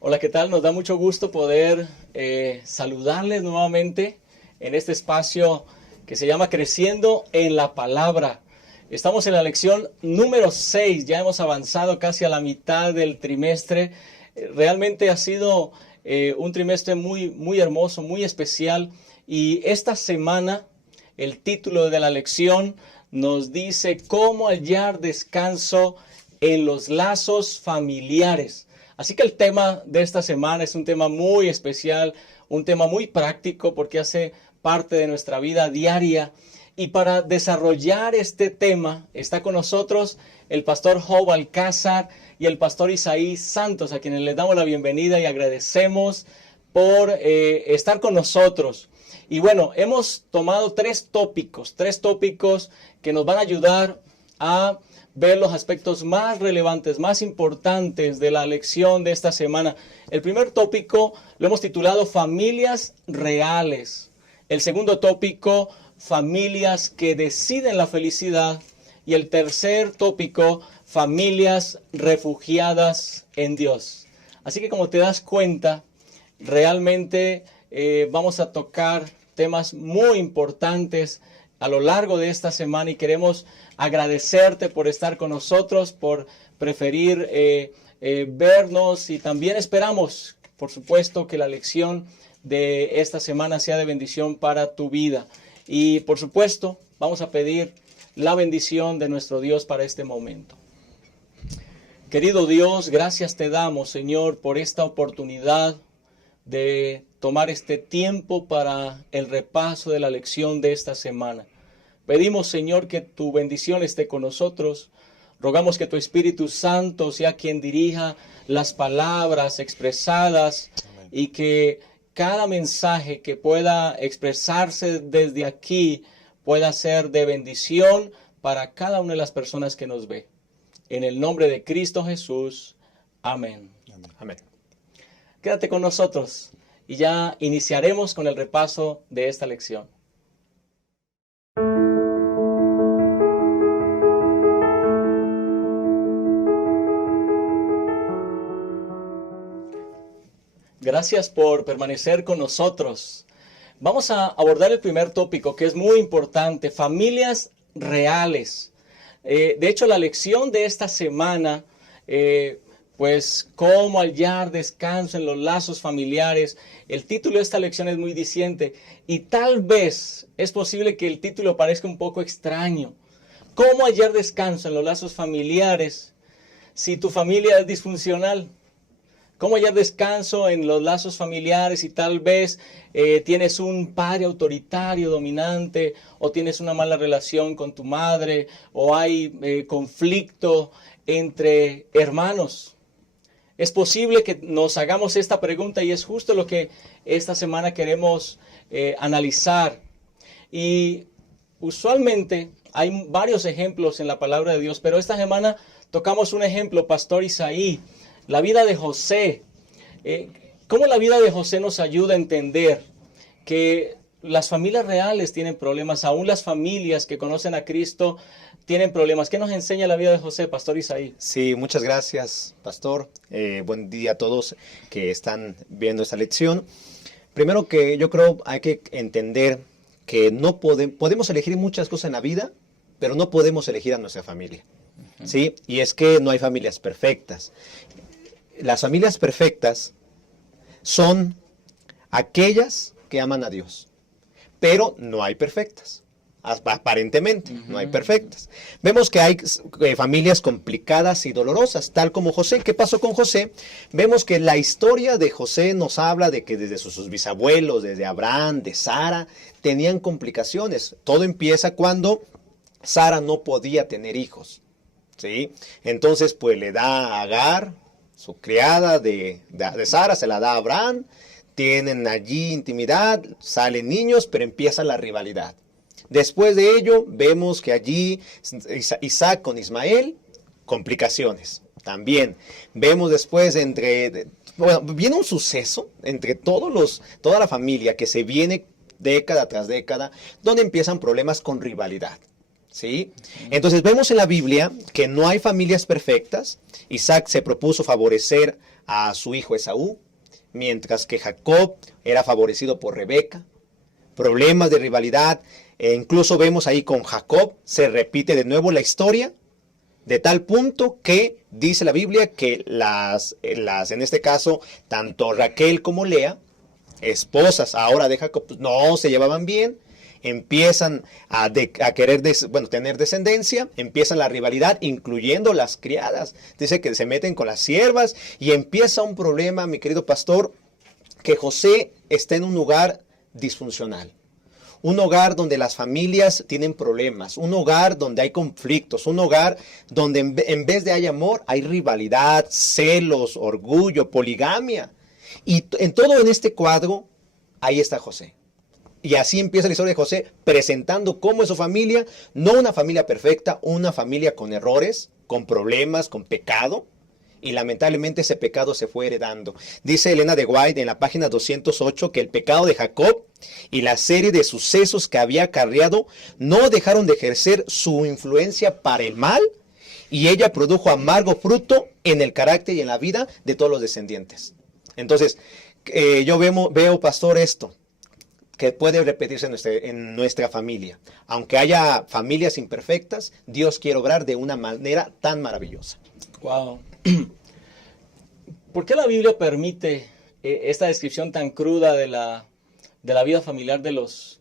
Hola, ¿qué tal? Nos da mucho gusto poder saludarles nuevamente en este espacio que se llama Creciendo en la Palabra. Estamos en la lección número 6, ya hemos avanzado casi a la mitad del trimestre. Realmente ha sido un trimestre muy hermoso, muy especial. Y esta semana el título de la lección nos dice cómo hallar descanso en los lazos familiares. Así que el tema de esta semana es un tema muy especial, un tema muy práctico porque hace parte de nuestra vida diaria. Y para desarrollar este tema está con nosotros el pastor Job Alcázar y el pastor Isaí Santos, a quienes les damos la bienvenida y agradecemos por estar con nosotros. Y bueno, hemos tomado tres tópicos que nos van a ayudar a ver los aspectos más relevantes, más importantes de la lección de esta semana. El primer tópico lo hemos titulado Familias Reales. El segundo tópico, Familias que deciden la felicidad. Y el tercer tópico, Familias refugiadas en Dios. Así que como te das cuenta, realmente vamos a tocar temas muy importantes a lo largo de esta semana y queremos agradecerte por estar con nosotros, por preferir vernos y también esperamos, por supuesto, que la lección de esta semana sea de bendición para tu vida. Y por supuesto, vamos a pedir la bendición de nuestro Dios para este momento. Querido Dios, gracias te damos, Señor, por esta oportunidad de tomar este tiempo para el repaso de la lección de esta semana. Pedimos, Señor, que tu bendición esté con nosotros. Rogamos que tu Espíritu Santo sea quien dirija las palabras expresadas. Amén. Y que cada mensaje que pueda expresarse desde aquí pueda ser de bendición para cada una de las personas que nos ve. En el nombre de Cristo Jesús. Amén. Amén. Amén. Quédate con nosotros y ya iniciaremos con el repaso de esta lección. Gracias por permanecer con nosotros. Vamos a abordar el primer tópico que es muy importante, familias reales. De hecho, la lección de esta semana, pues cómo hallar descanso en los lazos familiares. El título de esta lección es muy diciente y tal vez es posible que el título parezca un poco extraño. ¿Cómo hallar descanso en los lazos familiares si tu familia es disfuncional? ¿Cómo hallar descanso en los lazos familiares si tal vez tienes un padre autoritario, dominante, o tienes una mala relación con tu madre, o hay conflicto entre hermanos? Es posible que nos hagamos esta pregunta y es justo lo que esta semana queremos analizar. Y usualmente hay varios ejemplos en la palabra de Dios, pero esta semana tocamos un ejemplo, Pastor Isaí, la vida de José. ¿Cómo la vida de José nos ayuda a entender que las familias reales tienen problemas? Aún las familias que conocen a Cristo tienen problemas. ¿Qué nos enseña la vida de José, Pastor Isaí? Sí, muchas gracias, Pastor. Buen día a todos que están viendo esta lección. Primero que yo creo hay que entender que no podemos elegir muchas cosas en la vida, pero no podemos elegir a nuestra familia. ¿Sí? Y es que no hay familias perfectas. Las familias perfectas son aquellas que aman a Dios, pero no hay perfectas. Aparentemente, no hay perfectas. Vemos que hay familias complicadas y dolorosas, tal como José. ¿Qué pasó con José? Vemos que la historia de José nos habla de que desde sus bisabuelos, desde Abraham, de Sara, tenían complicaciones. Todo empieza cuando Sara no podía tener hijos, ¿sí? Entonces, pues le da a Agar, su criada de Sara, se la da a Abraham, tienen allí intimidad, salen niños, pero empieza la rivalidad. Después de ello, vemos que allí Isaac con Ismael, complicaciones. También vemos después viene un suceso entre toda la familia que se viene década tras década, donde empiezan problemas con rivalidad. ¿sí? Entonces vemos en la Biblia que no hay familias perfectas. Isaac se propuso favorecer a su hijo Esaú, mientras que Jacob era favorecido por Rebeca. Problemas de rivalidad, e incluso vemos ahí con Jacob, se repite de nuevo la historia, de tal punto que dice la Biblia que en este caso, tanto Raquel como Lea, esposas ahora de Jacob, no se llevaban bien, empiezan a querer tener descendencia, empiezan la rivalidad, incluyendo las criadas. Dice que se meten con las siervas y empieza un problema, mi querido pastor, que José está en un lugar disfuncional. Un hogar donde las familias tienen problemas, un hogar donde hay conflictos, un hogar donde en vez de hay amor, hay rivalidad, celos, orgullo, poligamia. Y en todo en este cuadro, ahí está José. Y así empieza la historia de José, presentando cómo es su familia, no una familia perfecta, una familia con errores, con problemas, con pecado. Y lamentablemente ese pecado se fue heredando. Dice Elena de White en la página 208 que el pecado de Jacob y la serie de sucesos que había acarreado no dejaron de ejercer su influencia para el mal, y ella produjo amargo fruto en el carácter y en la vida de todos los descendientes. Entonces, yo veo, pastor, esto que puede repetirse en nuestra familia. Aunque haya familias imperfectas, Dios quiere obrar de una manera tan maravillosa. Wow. ¿Por qué la Biblia permite esta descripción tan cruda de la vida familiar de los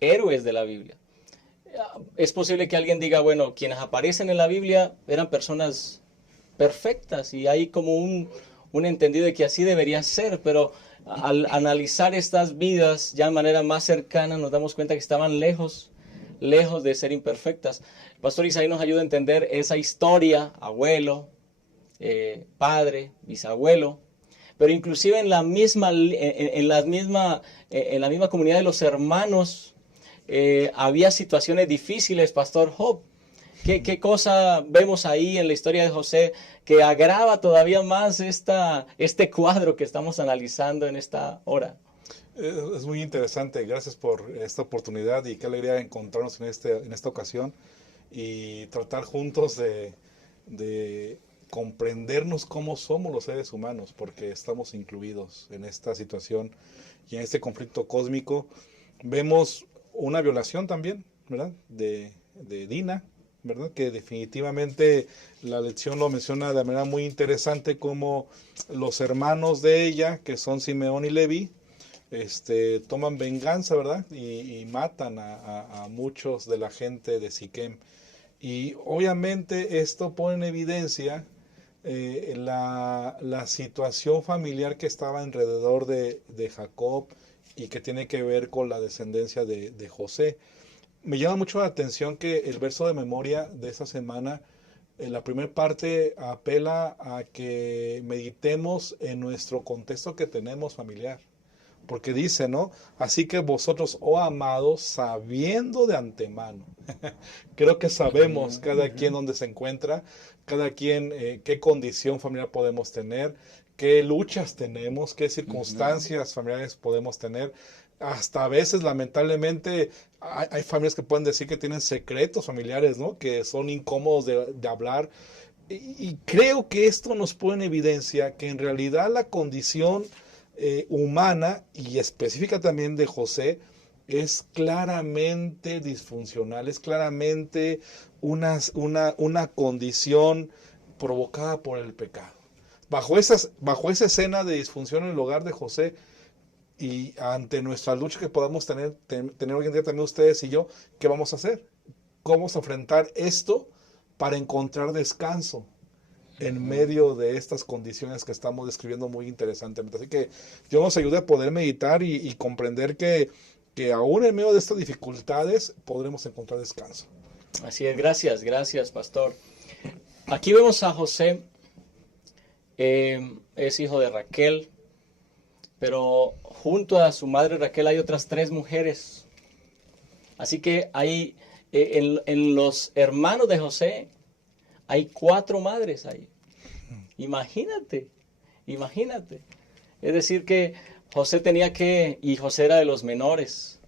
héroes de la Biblia? Es posible que alguien diga, bueno, quienes aparecen en la Biblia eran personas perfectas y hay como un entendido de que así debería ser, pero al analizar estas vidas ya de manera más cercana nos damos cuenta que estaban lejos de ser imperfectas. El pastor Isaí nos ayuda a entender esa historia, abuelo, padre, bisabuelo, pero inclusive en la misma comunidad de los hermanos había situaciones difíciles, pastor Job. ¿Qué cosa vemos ahí en la historia de José que agrava todavía más este cuadro que estamos analizando en esta hora? Es muy interesante. Gracias por esta oportunidad y qué alegría encontrarnos en esta ocasión y tratar juntos de comprendernos cómo somos los seres humanos, porque estamos incluidos en esta situación y en este conflicto cósmico. Vemos una violación también, ¿verdad? De Dina, ¿verdad? Que definitivamente la lección lo menciona de manera muy interesante, como los hermanos de ella, que son Simeón y Leví, toman venganza, ¿verdad? Y matan a muchos de la gente de Siquem. Y obviamente esto pone en evidencia la situación familiar que estaba alrededor de Jacob y que tiene que ver con la descendencia de José. Me llama mucho la atención que el verso de memoria de esta semana, en la primera parte, apela a que meditemos en nuestro contexto que tenemos familiar. Porque dice, ¿no? Así que vosotros, oh amados, sabiendo de antemano. Creo que sabemos cada quien dónde se encuentra, cada quien qué condición familiar podemos tener, qué luchas tenemos, qué circunstancias familiares podemos tener. Hasta a veces, lamentablemente, hay familias que pueden decir que tienen secretos familiares, ¿no? Que son incómodos de hablar. Y creo que esto nos pone en evidencia que en realidad la condición humana y específica también de José es claramente disfuncional, es claramente una condición provocada por el pecado. Bajo esa escena de disfunción en el hogar de José y ante nuestra lucha que podamos tener hoy en día también ustedes y yo, ¿qué vamos a hacer? ¿Cómo vamos a enfrentar esto para encontrar descanso en medio de estas condiciones que estamos describiendo muy interesantemente? Así que Dios nos ayude a poder meditar y comprender que aún en medio de estas dificultades podremos encontrar descanso. Así es, gracias, pastor. Aquí vemos a José, es hijo de Raquel, pero junto a su madre Raquel hay otras 3 mujeres. Así que hay, en los hermanos de José, hay 4 madres ahí. Imagínate. Es decir que José y José era de los menores,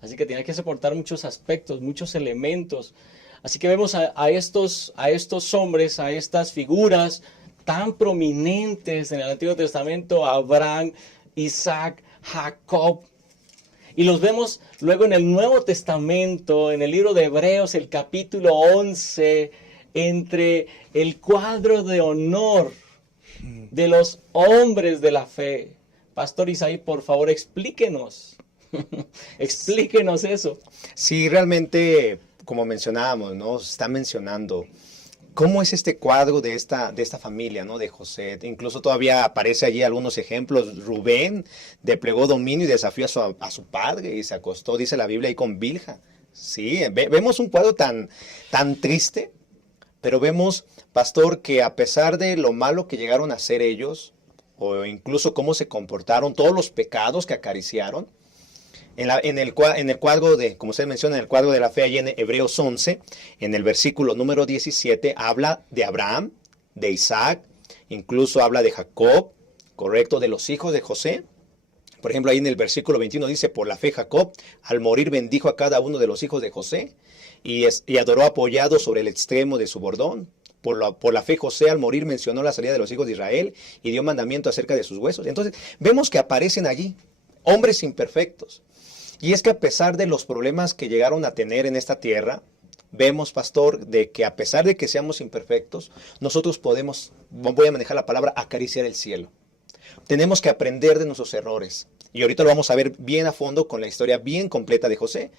así que tenía que soportar muchos aspectos, muchos elementos. Así que vemos a estos hombres, a estas figuras tan prominentes en el Antiguo Testamento, Abraham, Isaac, Jacob. Y los vemos luego en el Nuevo Testamento, en el libro de Hebreos, el capítulo 11, entre el cuadro de honor de los hombres de la fe. Pastor Isaí, por favor, explíquenos. Explíquenos eso. Sí, realmente, como mencionábamos, ¿no? Se está mencionando cómo es este cuadro de esta familia, ¿no? De José. Incluso todavía aparece allí algunos ejemplos. Rubén desplegó dominio y desafió a su padre y se acostó, dice la Biblia, ahí con Bilha. Sí, vemos un cuadro tan triste, pero vemos, pastor, que a pesar de lo malo que llegaron a hacer ellos, o incluso cómo se comportaron, todos los pecados que acariciaron, en el cuadro de, como usted menciona, en el cuadro de la fe, allí en Hebreos 11, en el versículo número 17, habla de Abraham, de Isaac, incluso habla de Jacob, correcto, de los hijos de José. Por ejemplo, ahí en el versículo 21 dice, por la fe Jacob, al morir bendijo a cada uno de los hijos de José y adoró apoyado sobre el extremo de su bordón. Por la fe José al morir mencionó la salida de los hijos de Israel y dio mandamiento acerca de sus huesos. Entonces, vemos que aparecen allí hombres imperfectos. Y es que a pesar de los problemas que llegaron a tener en esta tierra, vemos, pastor, de que a pesar de que seamos imperfectos, nosotros podemos, voy a manejar la palabra, acariciar el cielo. Tenemos que aprender de nuestros errores. Y ahorita lo vamos a ver bien a fondo con la historia bien completa de José.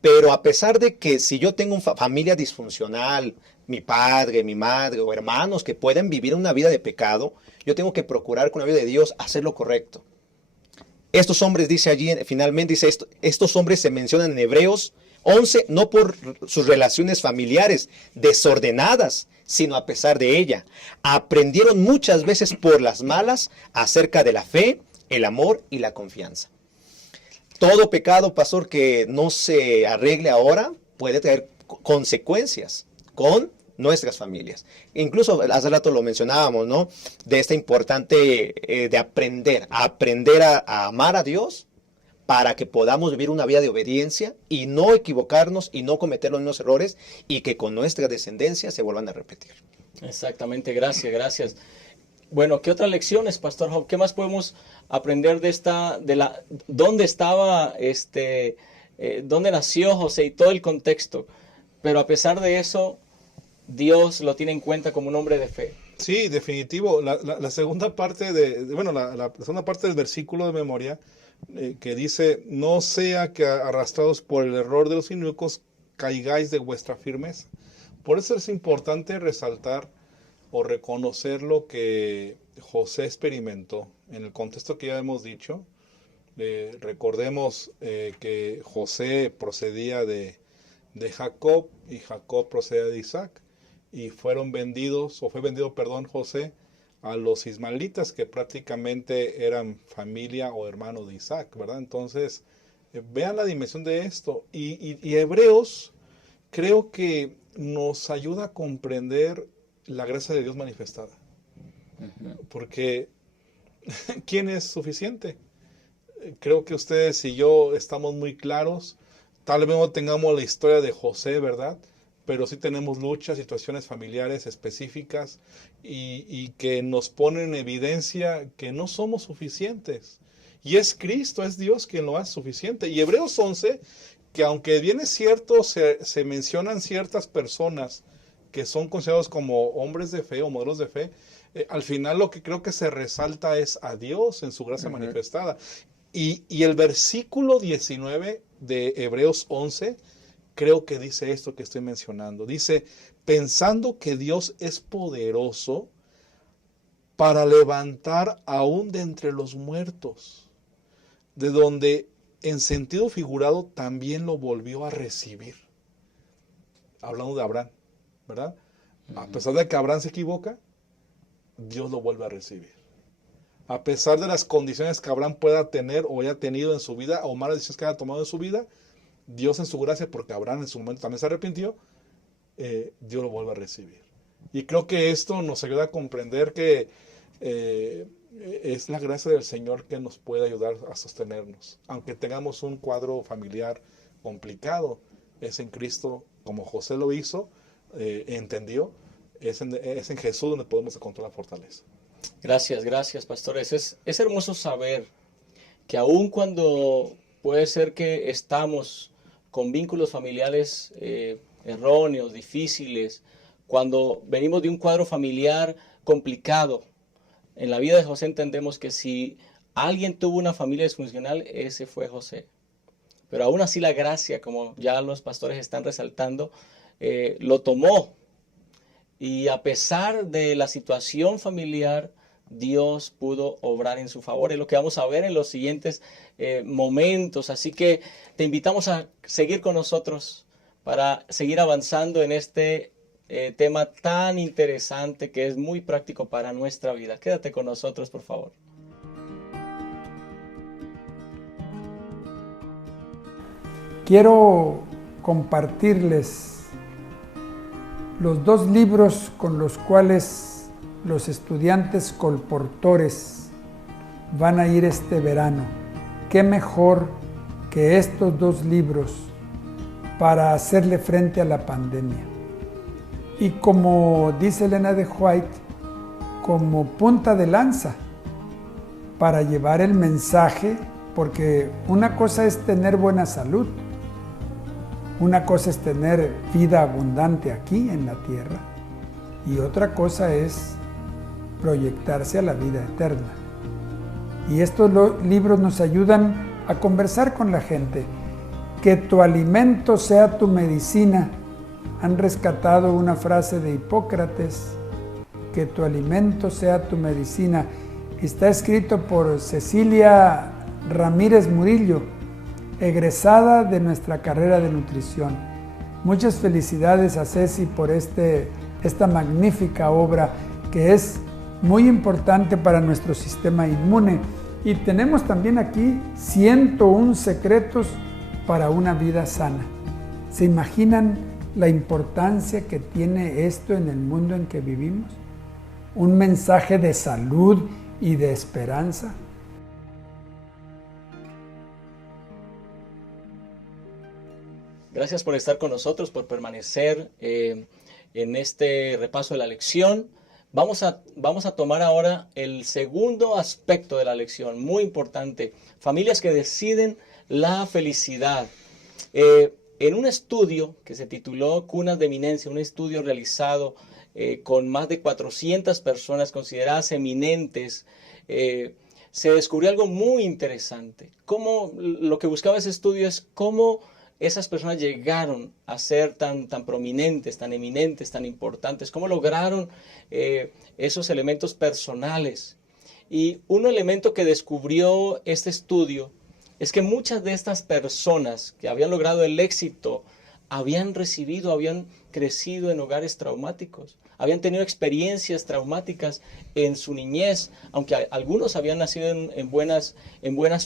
Pero a pesar de que si yo tengo una familia disfuncional, mi padre, mi madre o hermanos que pueden vivir una vida de pecado, yo tengo que procurar con la ayuda de Dios hacer lo correcto. Estos hombres, dice allí, finalmente dice estos hombres se mencionan en Hebreos 11, no por sus relaciones familiares desordenadas, sino a pesar de ella. Aprendieron muchas veces por las malas acerca de la fe, el amor y la confianza. Todo pecado, pastor, que no se arregle ahora puede traer consecuencias con nuestras familias. Incluso hace rato lo mencionábamos, ¿no? De esta importante de aprender a amar a Dios para que podamos vivir una vida de obediencia y no equivocarnos y no cometer los mismos errores y que con nuestra descendencia se vuelvan a repetir. Exactamente, gracias. Bueno, ¿qué otras lecciones, Pastor Job? ¿Qué más podemos aprender dónde estaba, dónde nació José y todo el contexto? Pero a pesar de eso, Dios lo tiene en cuenta como un hombre de fe. Sí, definitivo. La segunda parte la segunda parte del versículo de memoria que dice, no sea que arrastrados por el error de los inicuos caigáis de vuestra firmeza. Por eso es importante resaltar o reconocer lo que José experimentó en el contexto que ya hemos dicho. Recordemos que José procedía de Jacob y Jacob procedía de Isaac. Y fue vendido, José, a los ismaelitas, que prácticamente eran familia o hermano de Isaac, ¿verdad? Entonces, vean la dimensión de esto. Y Hebreos creo que nos ayuda a comprender la gracia de Dios manifestada. Porque, ¿quién es suficiente? Creo que ustedes y yo estamos muy claros. Tal vez no tengamos la historia de José, ¿verdad? Pero sí tenemos luchas, situaciones familiares específicas y que nos ponen en evidencia que no somos suficientes. Y es Cristo, es Dios quien lo hace suficiente. Y Hebreos 11, que aunque bien es cierto, se mencionan ciertas personas que son considerados como hombres de fe o modelos de fe, al final lo que creo que se resalta es a Dios en su gracia manifestada. Y el versículo 19 de Hebreos 11, creo que dice esto que estoy mencionando. Dice, pensando que Dios es poderoso para levantar aún de entre los muertos, de donde en sentido figurado también lo volvió a recibir. Hablando de Abraham, ¿verdad? A pesar de que Abraham se equivoca, Dios lo vuelve a recibir. A pesar de las condiciones que Abraham pueda tener o haya tenido en su vida, o malas decisiones que haya tomado en su vida, Dios en su gracia, porque Abraham en su momento también se arrepintió, Dios lo vuelve a recibir. Y creo que esto nos ayuda a comprender que es la gracia del Señor que nos puede ayudar a sostenernos. Aunque tengamos un cuadro familiar complicado, es en Cristo como José lo hizo, entendió, es en Jesús donde podemos encontrar la fortaleza. Gracias, pastores. Es hermoso saber que aun cuando puede ser que estamos con vínculos familiares erróneos, difíciles, cuando venimos de un cuadro familiar complicado, en la vida de José entendemos que si alguien tuvo una familia disfuncional, ese fue José. Pero aún así la gracia, como ya los pastores están resaltando, lo tomó. Y a pesar de la situación familiar, Dios pudo obrar en su favor. Es lo que vamos a ver en los siguientes momentos. Así que te invitamos a seguir con nosotros para seguir avanzando en este tema tan interesante que es muy práctico para nuestra vida. Quédate con nosotros, por favor. Quiero compartirles los 2 libros con los cuales los estudiantes colportores van a ir este verano. ¿Qué mejor que estos 2 libros para hacerle frente a la pandemia? Y como dice Elena de White, como punta de lanza para llevar el mensaje, porque una cosa es tener buena salud, una cosa es tener vida abundante aquí en la tierra y otra cosa es proyectarse a la vida eterna. Y estos libros nos ayudan a conversar con la gente. Que tu alimento sea tu medicina. Han rescatado una frase de Hipócrates, que tu alimento sea tu medicina. Está escrito por Cecilia Ramírez Murillo, egresada de nuestra carrera de nutrición. Muchas felicidades a Ceci por esta magnífica obra que es muy importante para nuestro sistema inmune. Y tenemos también aquí 101 secretos para una vida sana. ¿Se imaginan la importancia que tiene esto en el mundo en que vivimos? Un mensaje de salud y de esperanza. Gracias por estar con nosotros, por permanecer en este repaso de la lección. Vamos a tomar ahora el segundo aspecto de la lección, muy importante. Familias que deciden la felicidad. En un estudio que se tituló Cunas de Eminencia, un estudio realizado con más de 400 personas consideradas eminentes, se descubrió algo muy interesante. Lo que buscaba ese estudio es cómo esas personas llegaron a ser tan prominentes, tan eminentes, tan importantes, cómo lograron esos elementos personales. Y un elemento que descubrió este estudio es que muchas de estas personas que habían logrado el éxito habían crecido en hogares traumáticos, habían tenido experiencias traumáticas en su niñez, aunque algunos habían nacido en buenas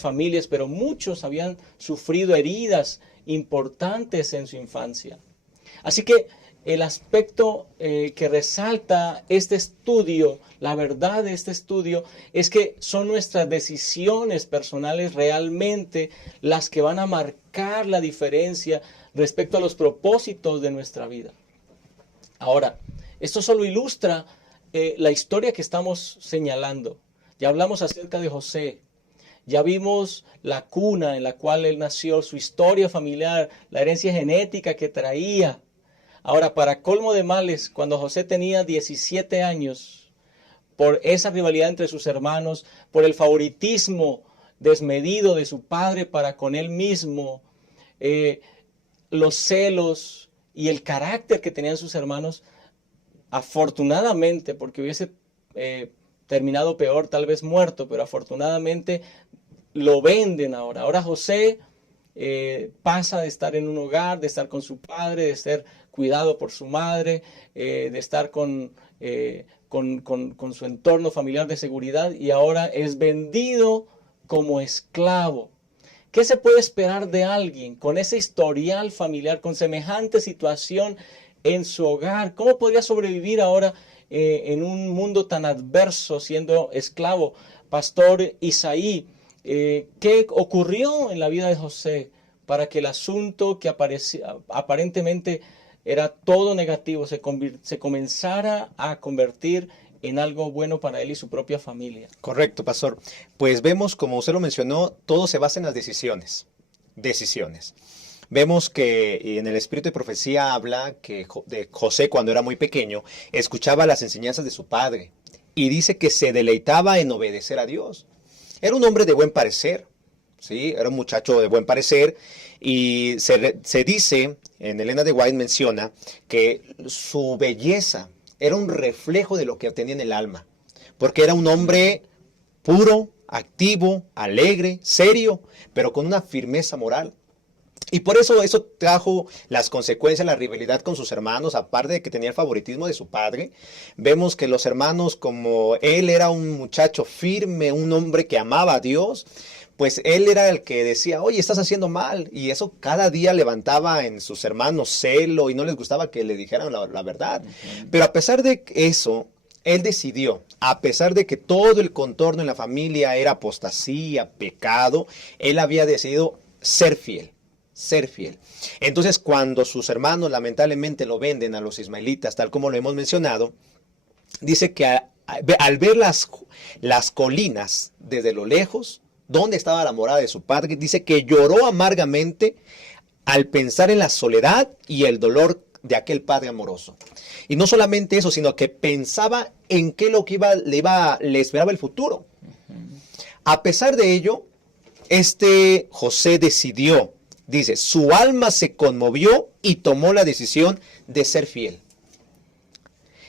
familias, pero muchos habían sufrido heridas importantes en su infancia. Así que el aspecto que resalta este estudio, la verdad de este estudio, es que son nuestras decisiones personales realmente las que van a marcar la diferencia respecto a los propósitos de nuestra vida. Ahora, esto solo ilustra la historia que estamos señalando. Ya hablamos acerca de José. Ya vimos la cuna en la cual él nació, su historia familiar, la herencia genética que traía. Ahora, para colmo de males, cuando José tenía 17 años, por esa rivalidad entre sus hermanos, por el favoritismo desmedido de su padre para con él mismo, los celos y el carácter que tenían sus hermanos, afortunadamente, porque hubiese terminado peor, tal vez muerto, pero afortunadamente lo venden ahora. Ahora José pasa de estar en un hogar, de estar con su padre, de ser cuidado por su madre, de estar con su entorno familiar de seguridad, y ahora es vendido como esclavo. ¿Qué se puede esperar de alguien con ese historial familiar, con semejante situación en su hogar? ¿Cómo podría sobrevivir ahora en un mundo tan adverso siendo esclavo? Pastor Isaí, ¿qué ocurrió en la vida de José para que el asunto que aparentemente era todo negativo, se comenzara a convertir en algo bueno para él y su propia familia. Correcto, pastor. Pues vemos, como usted lo mencionó, todo se basa en las decisiones. Decisiones. Vemos que en el espíritu de profecía habla que de José, cuando era muy pequeño, escuchaba las enseñanzas de su padre y dice que se deleitaba en obedecer a Dios. Era un hombre de buen parecer, ¿sí? Era un muchacho de buen parecer y se dice, en Elena de White menciona, que su belleza era un reflejo de lo que tenía en el alma, porque era un hombre puro, activo, alegre, serio, pero con una firmeza moral. Y por eso trajo las consecuencias, la rivalidad con sus hermanos, aparte de que tenía el favoritismo de su padre. Vemos que los hermanos, como él era un muchacho firme, un hombre que amaba a Dios, pues él era el que decía, oye, estás haciendo mal. Y eso cada día levantaba en sus hermanos celo y no les gustaba que le dijeran la verdad. Pero a pesar de eso, él decidió, a pesar de que todo el contorno en la familia era apostasía, pecado, él había decidido ser fiel. Ser fiel. Entonces, cuando sus hermanos lamentablemente lo venden a los ismaelitas, tal como lo hemos mencionado, dice que al ver las colinas desde lo lejos, donde estaba la morada de su padre, dice que lloró amargamente al pensar en la soledad y el dolor de aquel padre amoroso. Y no solamente eso, sino que pensaba en qué lo que le esperaba el futuro. A pesar de ello, José decidió, dice, su alma se conmovió y tomó la decisión de ser fiel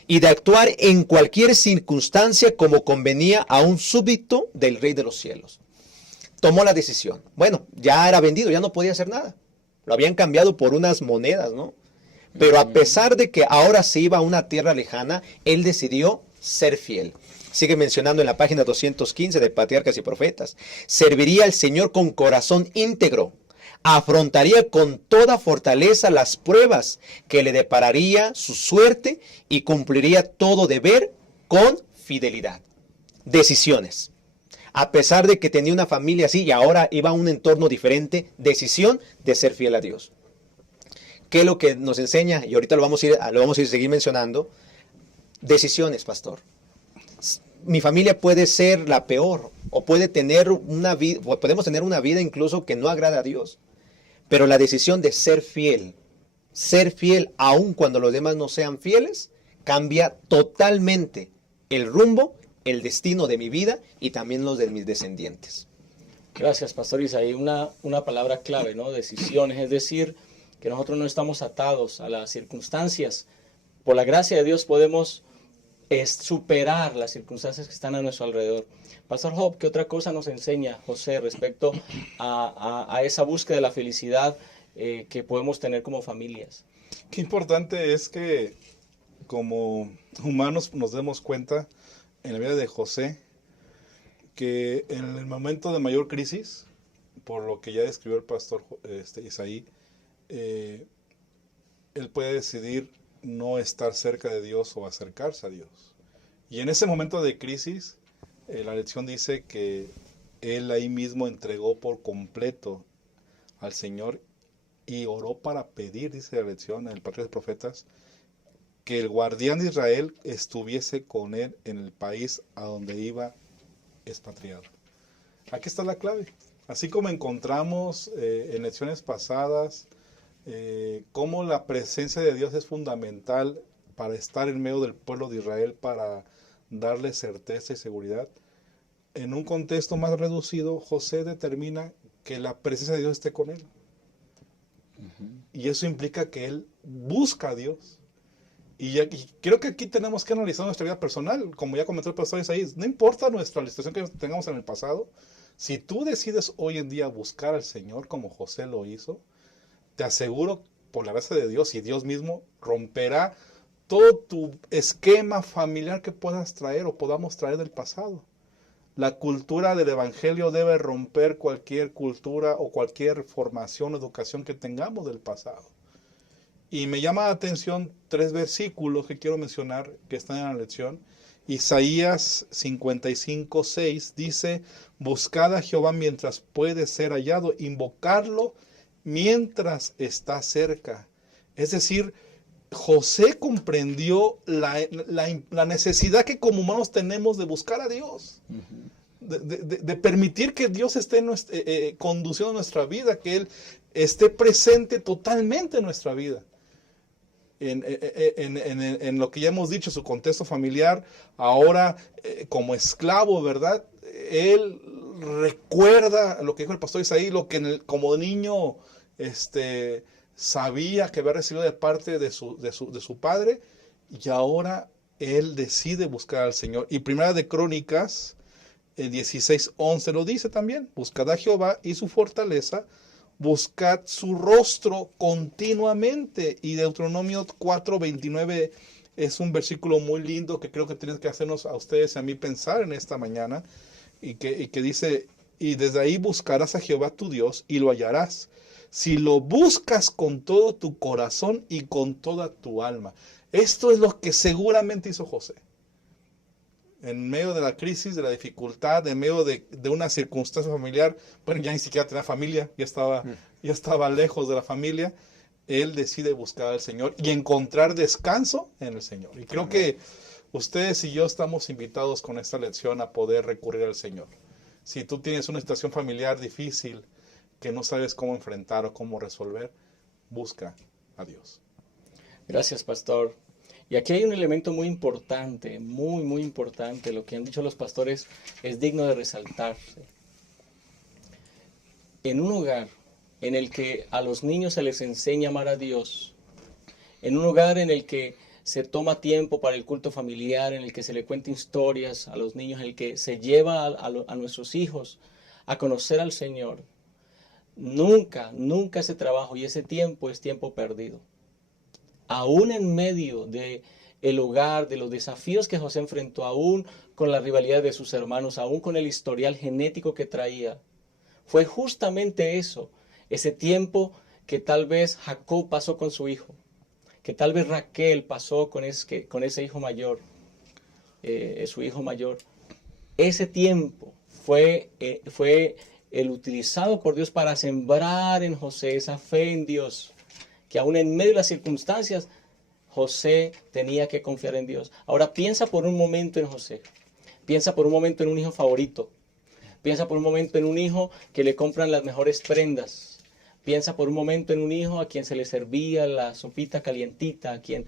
y de actuar en cualquier circunstancia como convenía a un súbdito del Rey de los Cielos. Tomó la decisión. Bueno, ya era vendido, ya no podía hacer nada. Lo habían cambiado por unas monedas, ¿no? Pero a pesar de que ahora se iba a una tierra lejana, él decidió ser fiel. Sigue mencionando en la página 215 de Patriarcas y Profetas. Serviría al Señor con corazón íntegro. Afrontaría con toda fortaleza las pruebas que le depararía su suerte y cumpliría todo deber con fidelidad. Decisiones. A pesar de que tenía una familia así y ahora iba a un entorno diferente, decisión de ser fiel a Dios. ¿Qué es lo que nos enseña? Y ahorita lo vamos a ir seguir mencionando. Decisiones, pastor. Mi familia puede ser la peor o podemos tener una vida incluso que no agrada a Dios. Pero la decisión de ser fiel aun cuando los demás no sean fieles, cambia totalmente el rumbo, el destino de mi vida y también los de mis descendientes. Gracias, Pastor Isaí. Una palabra clave, ¿no? Decisiones, es decir, que nosotros no estamos atados a las circunstancias. Por la gracia de Dios podemos superar las circunstancias que están a nuestro alrededor. Pastor Job, ¿qué otra cosa nos enseña José respecto a esa búsqueda de la felicidad que podemos tener como familias? Qué importante es que como humanos nos demos cuenta en la vida de José que en el momento de mayor crisis, por lo que ya describió el pastor Isaí, él puede decidir no estar cerca de Dios o acercarse a Dios. Y en ese momento de crisis, la lección dice que él ahí mismo entregó por completo al Señor y oró para pedir, dice la lección en el Patriarcas y Profetas, que el guardián de Israel estuviese con él en el país a donde iba expatriado. Aquí está la clave. Así como encontramos en lecciones pasadas cómo la presencia de Dios es fundamental para estar en medio del pueblo de Israel, para darle certeza y seguridad. En un contexto más reducido, José determina que la presencia de Dios esté con él. Y eso implica que él busca a Dios. Y creo que aquí tenemos que analizar nuestra vida personal, como ya comentó el pastor Isaí. No importa nuestra situación que tengamos en el pasado, si tú decides hoy en día buscar al Señor como José lo hizo, te aseguro, por la gracia de Dios y Dios mismo, romperá todo tu esquema familiar que puedas traer o podamos traer del pasado. La cultura del Evangelio debe romper cualquier cultura o cualquier formación o educación que tengamos del pasado. Y me llama la atención 3 versículos que quiero mencionar que están en la lección. Isaías 55:6 dice: buscad a Jehová mientras puede ser hallado, invocarlo mientras está cerca. Es decir, José comprendió la necesidad que como humanos tenemos de buscar a Dios. De permitir que Dios esté conduciendo nuestra vida, que Él esté presente totalmente en nuestra vida. En lo que ya hemos dicho, su contexto familiar, ahora como esclavo, ¿verdad? Él recuerda lo que dijo el pastor Isaí, lo que como niño sabía que había recibido de parte de su padre, y ahora él decide buscar al Señor. Y Primera de Crónicas 16:11 lo dice también: buscad a Jehová y su fortaleza, buscad su rostro continuamente. Y Deuteronomio 4:29 es un versículo muy lindo que creo que tiene que hacernos a ustedes y a mí pensar en esta mañana, y que dice: y desde ahí buscarás a Jehová tu Dios y lo hallarás, si lo buscas con todo tu corazón y con toda tu alma. Esto es lo que seguramente hizo José. En medio de la crisis, de la dificultad, en medio de una circunstancia familiar, bueno, ya ni siquiera tenía familia, ya estaba lejos de la familia, él decide buscar al Señor y encontrar descanso en el Señor. Y creo que ustedes y yo estamos invitados con esta lección a poder recurrir al Señor. Si tú tienes una situación familiar difícil que no sabes cómo enfrentar o cómo resolver, busca a Dios. Gracias, pastor. Y aquí hay un elemento muy importante, muy importante. Lo que han dicho los pastores es digno de resaltarse. En un hogar en el que a los niños se les enseña a amar a Dios, en un hogar en el que se toma tiempo para el culto familiar, en el que se le cuenta historias a los niños, en el que se lleva a nuestros hijos a conocer al Señor, nunca ese trabajo y ese tiempo es tiempo perdido. Aún en medio de el hogar, de los desafíos que José enfrentó, aún con la rivalidad de sus hermanos, aún con el historial genético que traía, fue justamente eso, ese tiempo que tal vez Jacob pasó con su hijo, que tal vez Raquel pasó con ese hijo mayor, su hijo mayor. Ese tiempo fue el utilizado por Dios para sembrar en José esa fe en Dios, que aún en medio de las circunstancias, José tenía que confiar en Dios. Ahora piensa por un momento en José. Piensa por un momento en un hijo favorito. Piensa por un momento en un hijo que le compran las mejores prendas. Piensa por un momento en un hijo a quien se le servía la sopita calientita, a quien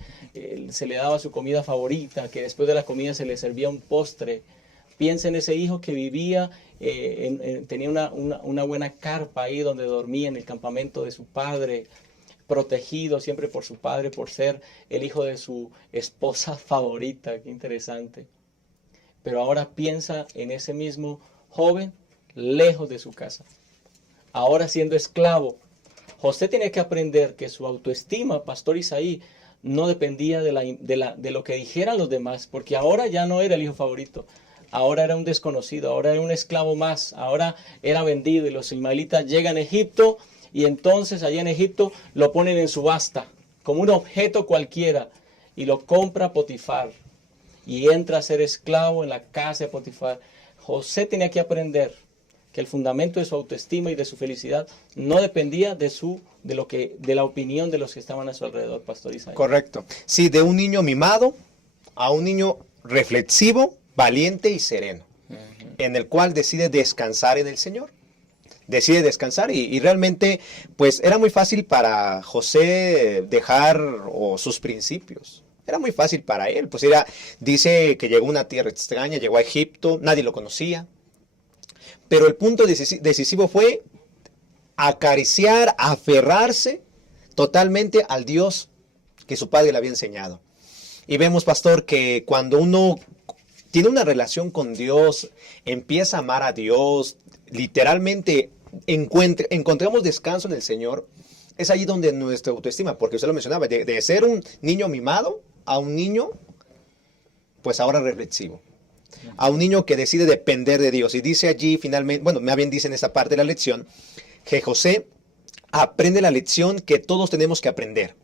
se le daba su comida favorita, que después de la comida se le servía un postre. Piensa en ese hijo que vivía, tenía una buena carpa ahí donde dormía en el campamento de su padre, protegido siempre por su padre, por ser el hijo de su esposa favorita. Qué interesante. Pero ahora piensa en ese mismo joven lejos de su casa, ahora siendo esclavo. José tenía que aprender que su autoestima, pastor Isaí, no dependía de lo que dijeran los demás, porque ahora ya no era el hijo favorito, ahora era un desconocido, ahora era un esclavo más, ahora era vendido, y los ismaelitas llegan a Egipto, y entonces allá en Egipto lo ponen en subasta, como un objeto cualquiera, y lo compra Potifar, y entra a ser esclavo en la casa de Potifar. José tenía que aprender que el fundamento de su autoestima y de su felicidad no dependía de la opinión de los que estaban a su alrededor, pastor Isaías. Correcto. Sí, de un niño mimado a un niño reflexivo, valiente y sereno, en el cual decide descansar en el Señor. Decide descansar y realmente pues era muy fácil para José dejar sus principios. Era muy fácil para él, pues dice que llegó a una tierra extraña, llegó a Egipto, nadie lo conocía. Pero el punto decisivo fue acariciar, aferrarse totalmente al Dios que su padre le había enseñado. Y vemos, pastor, que cuando uno tiene una relación con Dios, empieza a amar a Dios, literalmente encontramos descanso en el Señor, es allí donde nuestra autoestima, porque usted lo mencionaba, de ser un niño mimado a un niño, pues ahora reflexivo. A un niño que decide depender de Dios. Y dice allí finalmente, bueno, más bien dice en esta parte de la lección, que José aprende la lección que todos tenemos que aprender.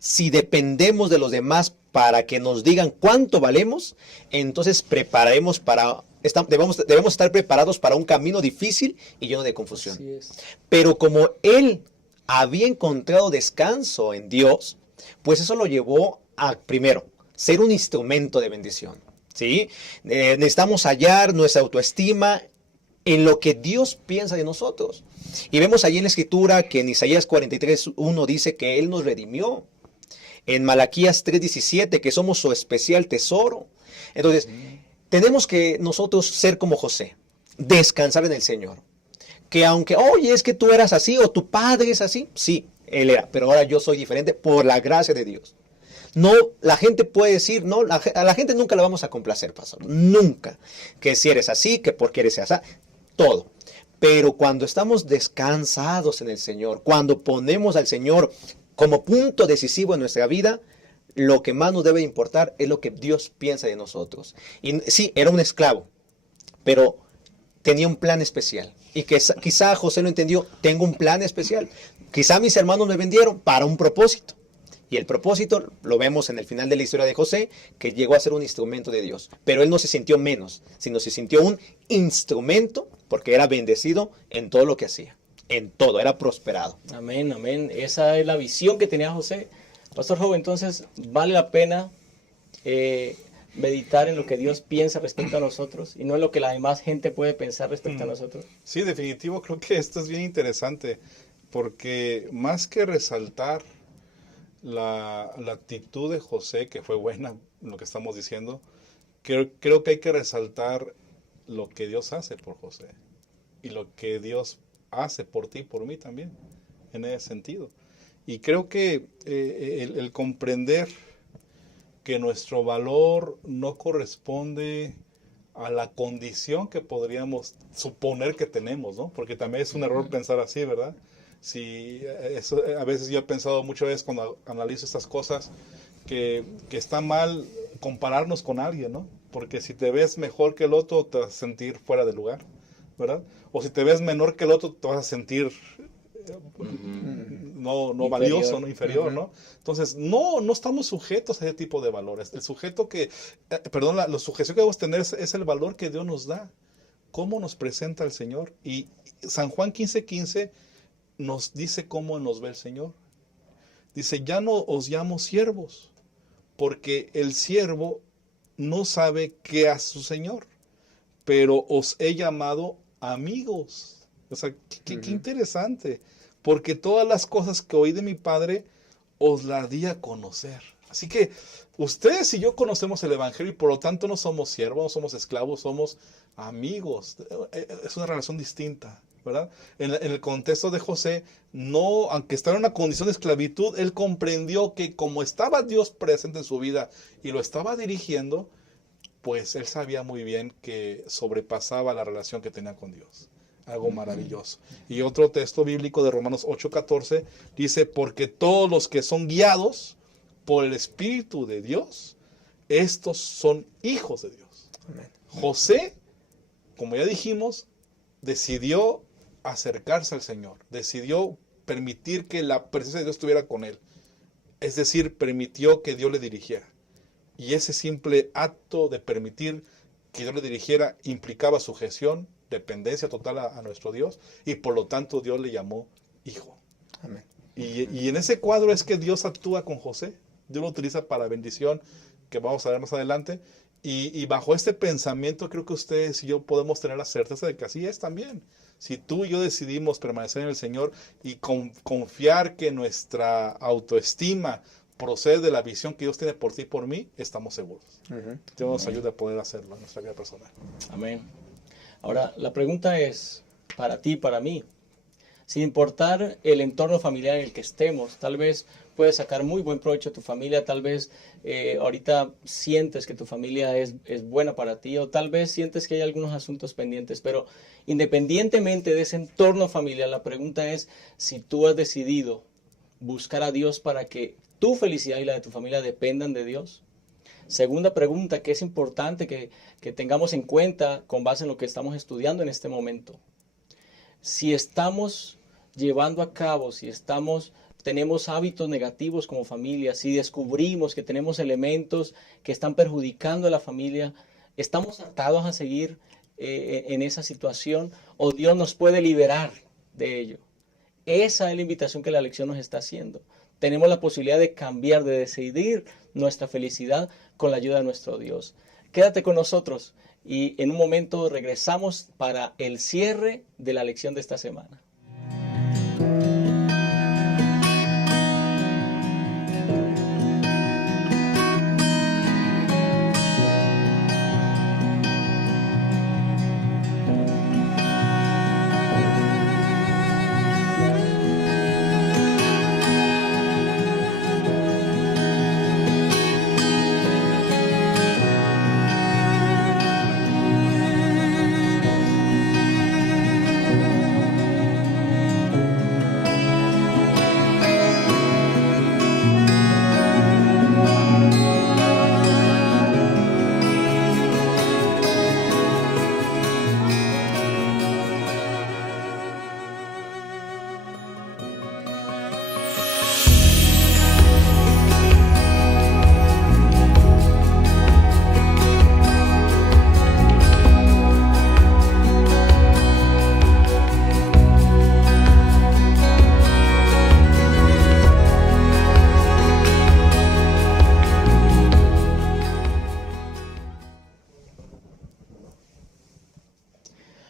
Si dependemos de los demás para que nos digan cuánto valemos, entonces debemos estar preparados para un camino difícil y lleno de confusión. Pero como él había encontrado descanso en Dios, pues eso lo llevó a, primero, ser un instrumento de bendición, ¿sí? Necesitamos hallar nuestra autoestima en lo que Dios piensa de nosotros. Y vemos allí en la Escritura que en Isaías 43:1 dice que Él nos redimió. En Malaquías 3:17 que somos su especial tesoro. Entonces, tenemos que nosotros ser como José, descansar en el Señor. Que aunque, oye, es que tú eras así o tu padre es así, sí, él era, pero ahora yo soy diferente por la gracia de Dios. No, la gente puede decir, no, a la gente nunca la vamos a complacer, pastor, nunca. Que si eres así, que porque eres así, todo. Pero cuando estamos descansados en el Señor, cuando ponemos al Señor como punto decisivo en nuestra vida, lo que más nos debe importar es lo que Dios piensa de nosotros. Y sí, era un esclavo, pero tenía un plan especial. Y que quizá José lo entendió, tengo un plan especial. Quizá mis hermanos me vendieron para un propósito. Y el propósito lo vemos en el final de la historia de José, que llegó a ser un instrumento de Dios. Pero él no se sintió menos, sino se sintió un instrumento porque era bendecido en todo lo que hacía. En todo, era prosperado. Amén, amén. Esa es la visión que tenía José. Pastor Joven, entonces vale la pena meditar en lo que Dios piensa respecto a nosotros y no en lo que la demás gente puede pensar respecto a nosotros. Sí, definitivo, creo que esto es bien interesante, porque más que resaltar la actitud de José, que fue buena, lo que estamos diciendo, creo que hay que resaltar lo que Dios hace por José y lo que Dios hace por ti y por mí también, en ese sentido. Y creo que el comprender que nuestro valor no corresponde a la condición que podríamos suponer que tenemos, ¿no? Porque también es un error pensar así, ¿verdad? Si eso, a veces yo he pensado muchas veces cuando analizo estas cosas que está mal compararnos con alguien, ¿no? Porque si te ves mejor que el otro te vas a sentir fuera de lugar, ¿verdad? O si te ves menor que el otro te vas a sentir no Inferior. valioso, no inferior, ¿no? Entonces, no estamos sujetos a ese tipo de valores. El sujeto que, la sujeción que debemos tener es el valor que Dios nos da, cómo nos presenta el Señor. Y San Juan 15:15 nos dice cómo nos ve el Señor. Dice, ya no os llamo siervos, porque el siervo no sabe qué hace su Señor, pero os he llamado amigos. O sea, qué interesante, porque todas las cosas que oí de mi Padre os las di a conocer. Así que ustedes y yo conocemos el Evangelio y por lo tanto no somos siervos, no somos esclavos, somos amigos. Es una relación distinta, ¿verdad? En el contexto de José, no, aunque estaba en una condición de esclavitud, él comprendió que como estaba Dios presente en su vida y lo estaba dirigiendo, pues él sabía muy bien que sobrepasaba la relación que tenía con Dios. Algo maravilloso. Y otro texto bíblico de Romanos 8:14 dice, porque todos los que son guiados por el Espíritu de Dios, estos son hijos de Dios. Amén. José, como ya dijimos, decidió acercarse al Señor, decidió permitir que la presencia de Dios estuviera con él. Es decir, permitió que Dios le dirigiera. Y ese simple acto de permitir que Dios le dirigiera implicaba sujeción, dependencia total a nuestro Dios, y por lo tanto Dios le llamó hijo. Amén. Y en ese cuadro es que Dios actúa con José. Dios lo utiliza para bendición, que vamos a ver más adelante. Y bajo este pensamiento creo que ustedes y yo podemos tener la certeza de que así es también. Si tú y yo decidimos permanecer en el Señor y confiar que nuestra autoestima procede de la visión que Dios tiene por ti y por mí, estamos seguros. Dios nos ayuda a poder hacerlo en nuestra vida personal. Amén. Ahora, la pregunta es, para ti y para mí, sin importar el entorno familiar en el que estemos, tal vez puedes sacar muy buen provecho de tu familia, tal vez ahorita sientes que tu familia es buena para ti, o tal vez sientes que hay algunos asuntos pendientes, pero independientemente de ese entorno familiar, la pregunta es si tú has decidido buscar a Dios para que tu felicidad y la de tu familia dependan de Dios. Segunda pregunta que es importante que tengamos en cuenta con base en lo que estamos estudiando en este momento. Si estamos llevando a cabo, tenemos hábitos negativos como familia, si descubrimos que tenemos elementos que están perjudicando a la familia, ¿estamos atados a seguir en esa situación o Dios nos puede liberar de ello? Esa es la invitación que la lección nos está haciendo. tenemos la posibilidad de cambiar, de decidir nuestra felicidad con la ayuda de nuestro Dios. Quédate con nosotros y en un momento regresamos para el cierre de la lección de esta semana.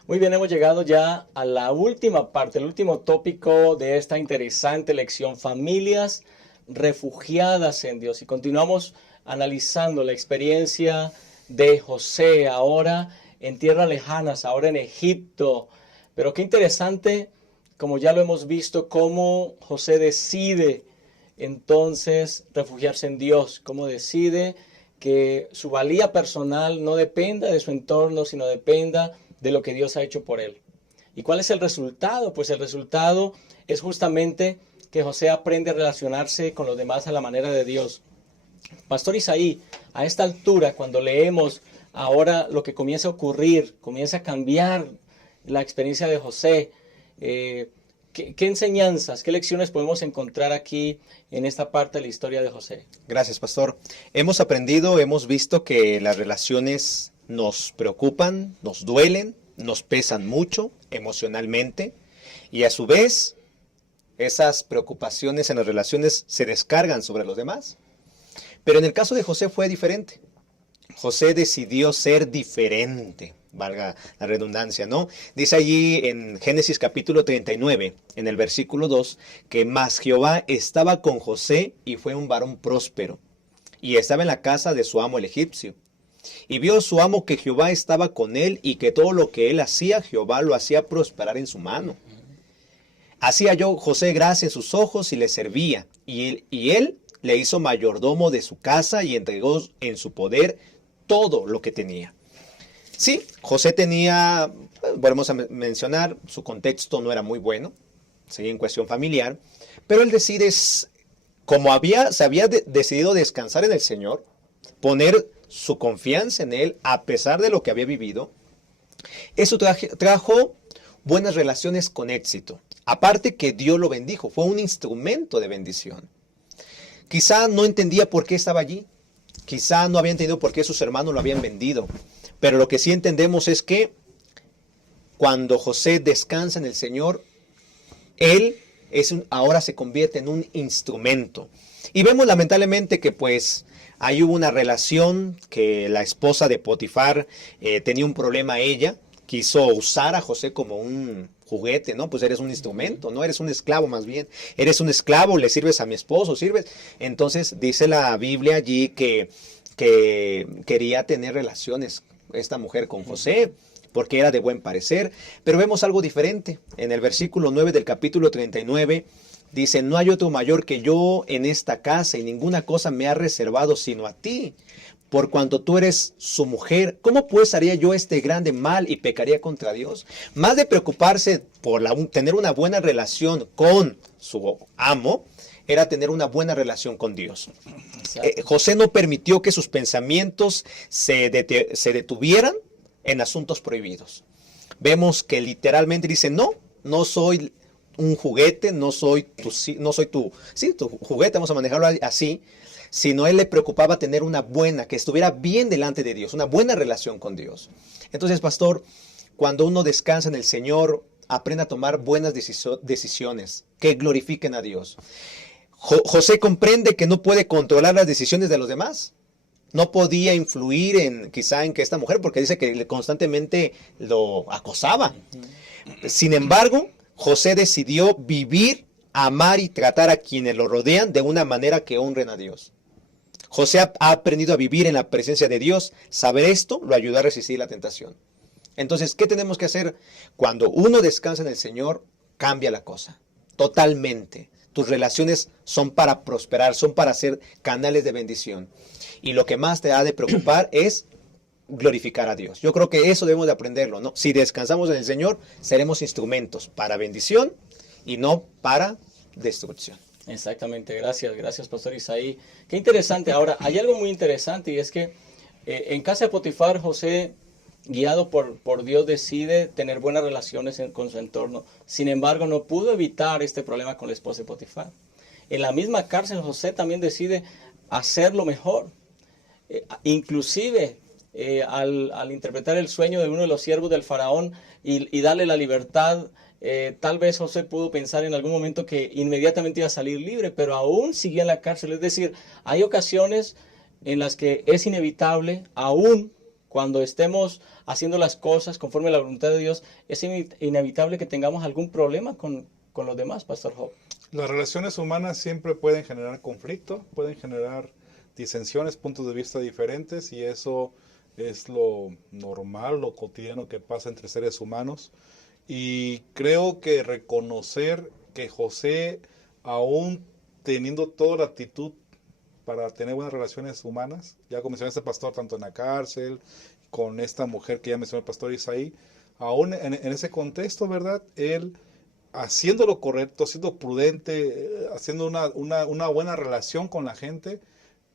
Muy bien, hemos llegado ya a la última parte, el último tópico de esta interesante lección, familias refugiadas en Dios. Y continuamos analizando la experiencia de José ahora en tierras lejanas, ahora en Egipto. Pero qué interesante, como ya lo hemos visto, cómo José decide entonces refugiarse en Dios, cómo decide que su valía personal no dependa de su entorno, sino dependa de lo que Dios ha hecho por él. ¿Y cuál es el resultado? Pues el resultado es justamente que José aprende a relacionarse con los demás a la manera de Dios. Pastor Isaí, a esta altura, cuando leemos ahora lo que comienza a ocurrir, comienza a cambiar la experiencia de José, ¿qué enseñanzas, qué lecciones podemos encontrar aquí en esta parte de la historia de José? Gracias, pastor. Hemos aprendido, hemos visto que las relaciones nos preocupan, nos duelen, nos pesan mucho emocionalmente y a su vez esas preocupaciones en las relaciones se descargan sobre los demás. Pero en el caso de José fue diferente. José decidió ser diferente, valga la redundancia, ¿no? Dice allí en Génesis capítulo 39, en el versículo 2, que mas Jehová estaba con José y fue un varón próspero, y estaba en la casa de su amo el egipcio. Y vio su amo que Jehová estaba con él y que todo lo que él hacía, Jehová lo hacía prosperar en su mano. Hacía yo José gracia en sus ojos y le servía. Y él le hizo mayordomo de su casa y entregó en su poder todo lo que tenía. Sí, José tenía, volvemos a mencionar, su contexto no era muy bueno, sí, en cuestión familiar, pero él decide, como se había decidido descansar en el Señor, poner su confianza en Él, a pesar de lo que había vivido, eso trajo buenas relaciones con éxito. Aparte que Dios lo bendijo, fue un instrumento de bendición. Quizá no entendía por qué estaba allí, quizá no había entendido por qué sus hermanos lo habían vendido, pero lo que sí entendemos es que cuando José descansa en el Señor, él ahora se convierte en un instrumento. Y vemos lamentablemente que pues ahí hubo una relación que la esposa de Potifar tenía un problema ella, quiso usar a José como un juguete, ¿no? Pues eres un instrumento, no eres un esclavo más bien, eres un esclavo, le sirves a mi esposo, sirves. Entonces dice la Biblia allí que quería tener relaciones esta mujer con José, porque era de buen parecer, pero vemos algo diferente. En el versículo 9 del capítulo 39, dice, no hay otro mayor que yo en esta casa y ninguna cosa me ha reservado sino a ti. Por cuanto tú eres su mujer, ¿cómo pues haría yo este grande mal y pecaría contra Dios? Más de preocuparse por tener una buena relación con su amo, era tener una buena relación con Dios. José no permitió que sus pensamientos se detuvieran en asuntos prohibidos. Vemos que literalmente dice, no soy un juguete, no soy tu juguete, vamos a manejarlo así, sino él le preocupaba tener que estuviera bien delante de Dios, una buena relación con Dios. Entonces, pastor, cuando uno descansa en el Señor, aprende a tomar buenas decisiones que glorifiquen a Dios. José comprende que no puede controlar las decisiones de los demás. No podía influir quizá en que esta mujer, porque dice que constantemente lo acosaba. Sin embargo, José decidió vivir, amar y tratar a quienes lo rodean de una manera que honren a Dios. José ha aprendido a vivir en la presencia de Dios. Saber esto lo ayuda a resistir la tentación. Entonces, ¿qué tenemos que hacer? Cuando uno descansa en el Señor, cambia la cosa. Totalmente. Tus relaciones son para prosperar, son para ser canales de bendición. Y lo que más te ha de preocupar es glorificar a Dios. Yo creo que eso debemos de aprenderlo, ¿no? Si descansamos en el Señor, seremos instrumentos para bendición y no para destrucción. Exactamente, gracias Pastor Isaí. Qué interesante. Ahora, hay algo muy interesante y es que en casa de Potifar, José, guiado por Dios, decide tener buenas relaciones con su entorno. Sin embargo, no pudo evitar este problema con la esposa de Potifar. En la misma cárcel, José también decide hacerlo mejor. Inclusive, al interpretar el sueño de uno de los siervos del faraón y darle la libertad, tal vez José pudo pensar en algún momento que inmediatamente iba a salir libre, pero aún siguió en la cárcel. Es decir, hay ocasiones en las que es inevitable, aún cuando estemos haciendo las cosas conforme a la voluntad de Dios, es inevitable que tengamos algún problema con los demás, Pastor Job. Las relaciones humanas siempre pueden generar conflicto, pueden generar disensiones, puntos de vista diferentes, y eso es lo normal, lo cotidiano que pasa entre seres humanos. Y creo que reconocer que José, aún teniendo toda la actitud para tener buenas relaciones humanas, ya como mencionó este pastor, tanto en la cárcel, con esta mujer que ya mencionó el pastor Isaí, aún en ese contexto, ¿verdad? Él, haciendo lo correcto, siendo prudente, haciendo una buena relación con la gente,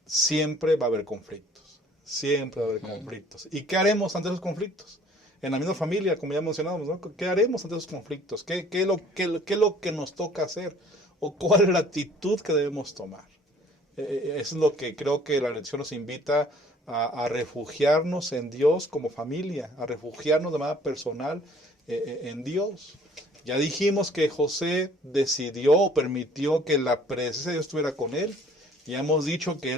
siempre va a haber conflictos. Siempre va a haber conflictos. ¿Y qué haremos ante esos conflictos? En la misma familia, como ya mencionábamos, ¿no? ¿Qué haremos ante esos conflictos? ¿Qué es lo que nos toca hacer? ¿O cuál es la actitud que debemos tomar? Eso es lo que creo que la lección nos invita a refugiarnos en Dios como familia, a refugiarnos de manera personal en Dios. Ya dijimos que José decidió o permitió que la presencia de Dios estuviera con él. Ya hemos dicho que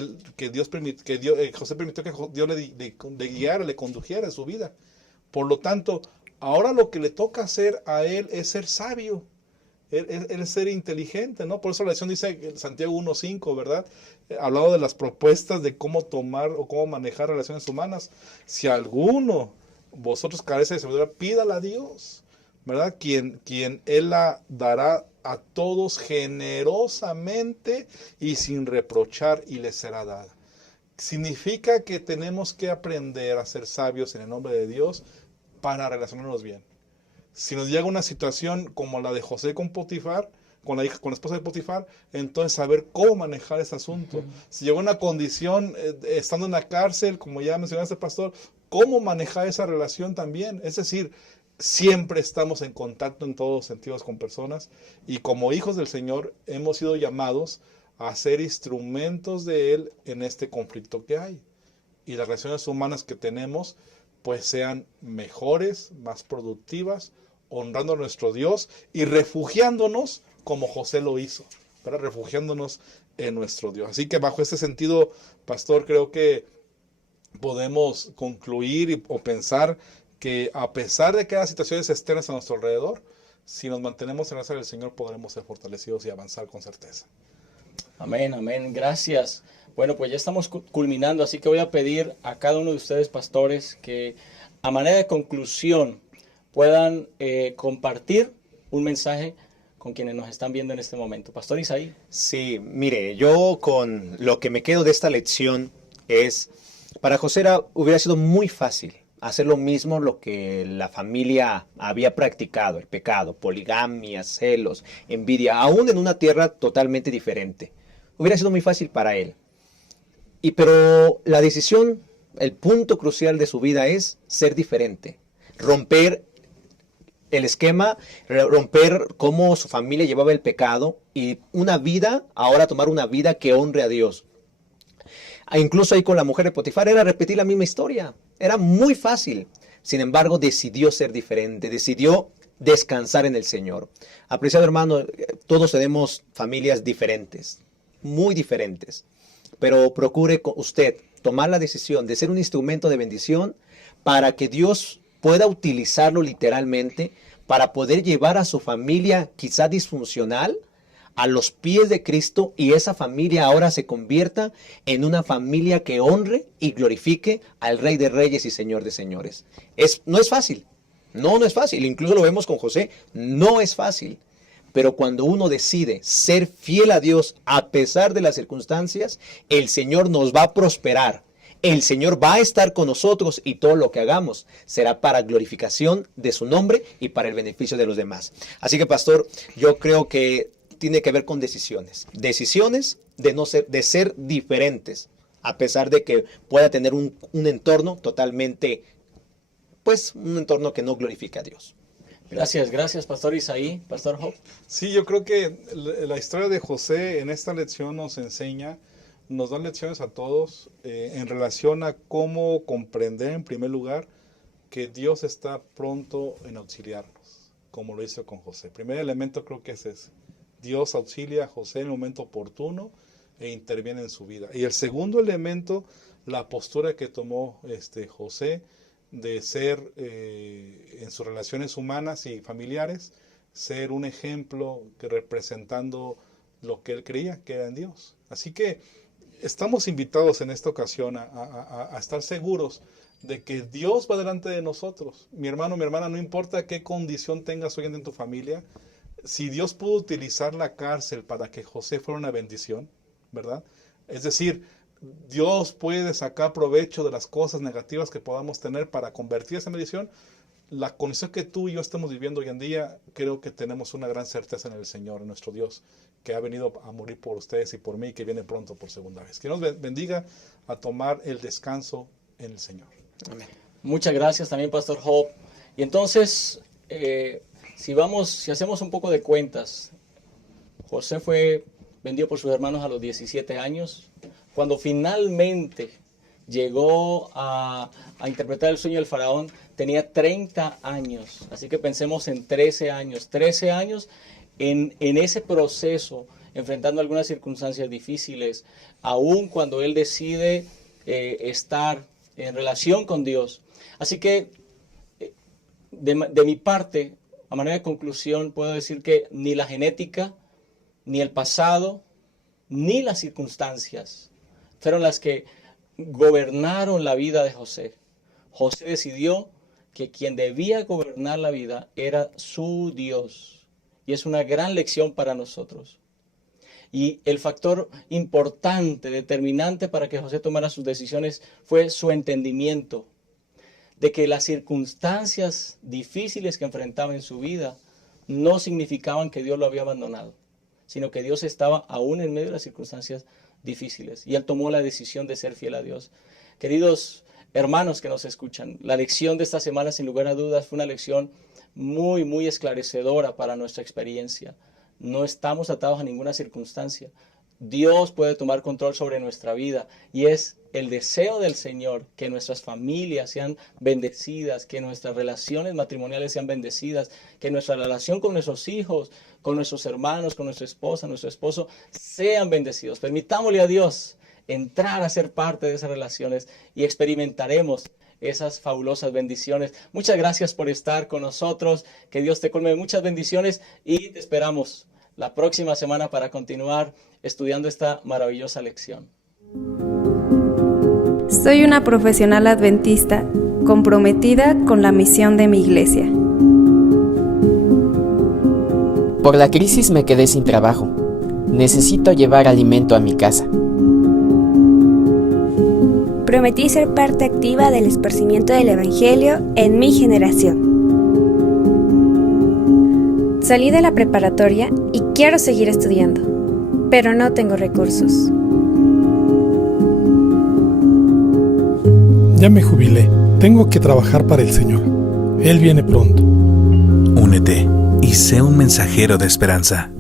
José permitió que Dios le guiara, le condujera en su vida. Por lo tanto, ahora lo que le toca hacer a él es ser sabio. Él ser inteligente, ¿no? Por eso la lección dice Santiago 1.5, ¿verdad? Hablado de las propuestas de cómo tomar o cómo manejar relaciones humanas. Si alguno vosotros carece de sabiduría, pídala a Dios, ¿verdad? Quien Él la dará a todos generosamente y sin reprochar, y les será dada. Significa que tenemos que aprender a ser sabios en el nombre de Dios para relacionarnos bien. Si nos llega una situación como la de José con Potifar, con la esposa de Potifar, entonces saber cómo manejar ese asunto. Si llegó una condición estando en la cárcel, como ya mencionaste, pastor, cómo manejar esa relación también. Es decir, siempre estamos en contacto en todos los sentidos con personas, y como hijos del Señor hemos sido llamados a ser instrumentos de Él en este conflicto que hay. Y las relaciones humanas que tenemos pues sean mejores, más productivas, honrando a nuestro Dios y refugiándonos como José lo hizo, ¿verdad? Refugiándonos en nuestro Dios. Así que bajo este sentido, pastor, creo que podemos concluir o pensar que a pesar de que haya situaciones externas a nuestro alrededor, si nos mantenemos en la gracia del Señor, podremos ser fortalecidos y avanzar con certeza. Amén, amén. Gracias. Bueno, pues ya estamos culminando, así que voy a pedir a cada uno de ustedes, pastores, que a manera de conclusión puedan compartir un mensaje con quienes nos están viendo en este momento. Pastor Isaí. Sí, mire, yo con lo que me quedo de esta lección es, para José hubiera sido muy fácil hacer lo mismo lo que la familia había practicado, el pecado, poligamia, celos, envidia, aún en una tierra totalmente diferente. Hubiera sido muy fácil para él. Pero la decisión, el punto crucial de su vida es ser diferente, romper el esquema, romper cómo su familia llevaba el pecado y ahora tomar una vida que honre a Dios. Incluso ahí con la mujer de Potifar era repetir la misma historia, era muy fácil. Sin embargo, decidió ser diferente, decidió descansar en el Señor. Apreciado hermano, todos tenemos familias diferentes. muy diferentes. Pero procure usted tomar la decisión de ser un instrumento de bendición para que Dios pueda utilizarlo literalmente para poder llevar a su familia quizá disfuncional a los pies de Cristo, y esa familia ahora se convierta en una familia que honre y glorifique al Rey de Reyes y Señor de Señores. No es fácil, no es fácil, incluso lo vemos con José, no es fácil, pero cuando uno decide ser fiel a Dios a pesar de las circunstancias, el Señor nos va a prosperar. El Señor va a estar con nosotros y todo lo que hagamos será para glorificación de su nombre y para el beneficio de los demás. Así que, pastor, yo creo que tiene que ver con decisiones. Decisiones de ser diferentes, a pesar de que pueda tener un entorno totalmente, pues, un entorno que no glorifica a Dios. Gracias, Pastor Isaí, Pastor Hope. Sí, yo creo que la historia de José en esta lección nos da lecciones a todos en relación a cómo comprender, en primer lugar, que Dios está pronto en auxiliarnos, como lo hizo con José. El primer elemento creo que es ese. Dios auxilia a José en el momento oportuno e interviene en su vida. Y el segundo elemento, la postura que tomó José de ser en sus relaciones humanas y familiares, ser un ejemplo que representando lo que él creía que era en Dios. Así que estamos invitados en esta ocasión a estar seguros de que Dios va delante de nosotros. Mi hermano, mi hermana, no importa qué condición tengas hoy en tu familia, si Dios pudo utilizar la cárcel para que José fuera una bendición, ¿verdad? Es decir, Dios puede sacar provecho de las cosas negativas que podamos tener para convertir esa bendición. La condición que tú y yo estamos viviendo hoy en día, creo que tenemos una gran certeza en el Señor, en nuestro Dios, que ha venido a morir por ustedes y por mí, y que viene pronto por segunda vez. Que nos bendiga a tomar el descanso en el Señor. Amén. Muchas gracias también, Pastor Hope. Y entonces, si hacemos un poco de cuentas, José fue vendido por sus hermanos a los 17 años. Cuando finalmente llegó a interpretar el sueño del faraón, tenía 30 años. Así que pensemos en 13 años. 13 años en ese proceso, enfrentando algunas circunstancias difíciles, aun cuando él decide estar en relación con Dios. Así que, de mi parte, a manera de conclusión, puedo decir que ni la genética, ni el pasado, ni las circunstancias fueron las que gobernaron la vida de José. José decidió que quien debía gobernar la vida era su Dios. Y es una gran lección para nosotros. Y el factor importante, determinante para que José tomara sus decisiones fue su entendimiento de que las circunstancias difíciles que enfrentaba en su vida no significaban que Dios lo había abandonado, sino que Dios estaba aún en medio de las circunstancias difíciles. Y él tomó la decisión de ser fiel a Dios. Queridos hermanos que nos escuchan, la lección de esta semana, sin lugar a dudas, fue una lección muy, muy esclarecedora para nuestra experiencia. No estamos atados a ninguna circunstancia. Dios puede tomar control sobre nuestra vida, y es el deseo del Señor que nuestras familias sean bendecidas, que nuestras relaciones matrimoniales sean bendecidas, que nuestra relación con nuestros hijos, con nuestros hermanos, con nuestra esposa, nuestro esposo, sean bendecidos. Permitámosle a Dios entrar a ser parte de esas relaciones y experimentaremos esas fabulosas bendiciones. Muchas gracias por estar con nosotros. Que Dios te colme de muchas bendiciones, y te esperamos la próxima semana para continuar estudiando esta maravillosa lección. Soy una profesional adventista comprometida con la misión de mi iglesia. Por la crisis me quedé sin trabajo. Necesito llevar alimento a mi casa. Prometí ser parte activa del esparcimiento del Evangelio en mi generación. Salí de la preparatoria y quiero seguir estudiando, pero no tengo recursos. Ya me jubilé. Tengo que trabajar para el Señor. Él viene pronto. Únete y sé un mensajero de esperanza.